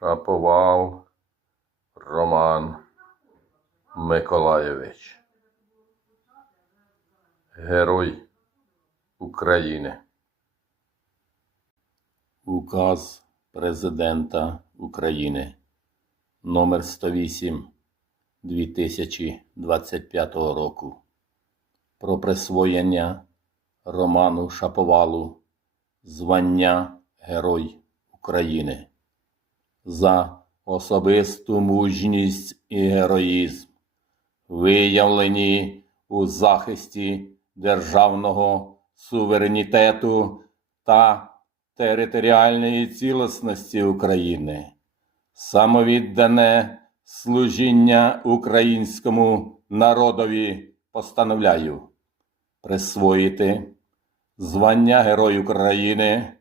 Шаповал Роман Миколайович. Герой України. Указ Президента України номер 108 2025 року про присвоєння Роману Шаповалу звання Герой України за особисту мужність і героїзм, виявлені у захисті державного суверенітету та територіальної цілісності України, самовіддане служіння українському народові постановляю. Присвоїти звання Герой України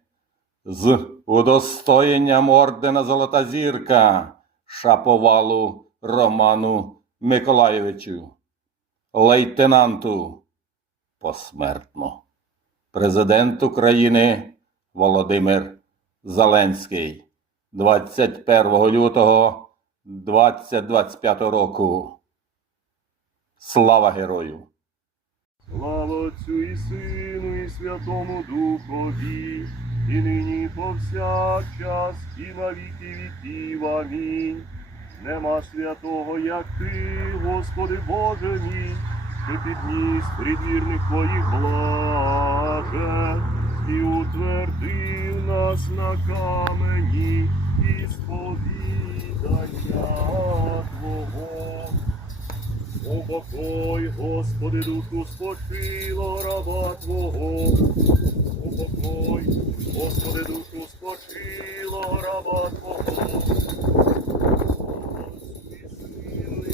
з удостоєнням ордена Золота Зірка Шаповалу Роману Миколайовичу, лейтенанту посмертно. Президент України Володимир Зеленський 21 лютого 2025 року. Слава герою! Слава Отцю і Сину, і Святому Духові, і нині повсякчас, і на віки віків. Амінь. Нема святого, як ти, Господи Боже мій, що підніс придвірних твоїх блаже, і утвердив нас на камені і сповідання Твого. Упокой, Господи, душу спочило раба Твого. Упокой, Господи, душу спочило раба Твого. І сили,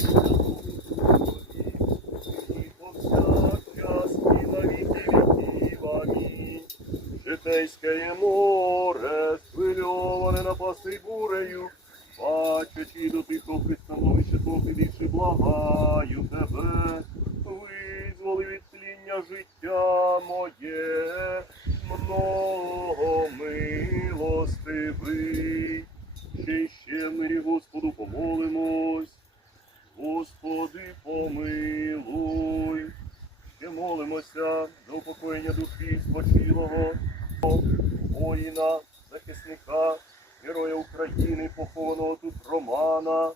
і повсякчас, і на віки віків. Амінь. Житейське море, схвильоване напасти бурею, бачачи до тих трохи становище трохи більше благаю тебе, визволи від тління життя моє, много милостивий. Ще ще в мирі Господу помолимось. Господи, помилуй. Воїна, захисника, героя України, похованого тут Романа,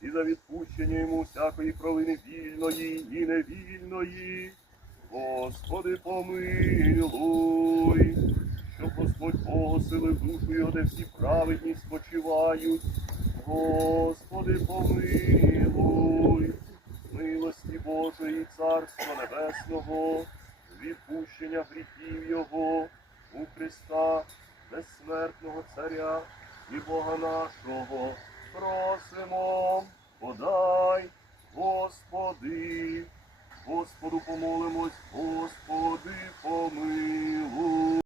і за відпущення йому всякої провини вільної і невільної. Господи, помилуй, щоб Господь погосилив душу його, де всі праведні спочивають. Господи, помилуй, милості Божої, Царства Небесного, відпущення гріхів Його у Христа, безсмертного Царя і Бога нашого, просимо, подай, Господи, Господу помолимось, Господи помилуй.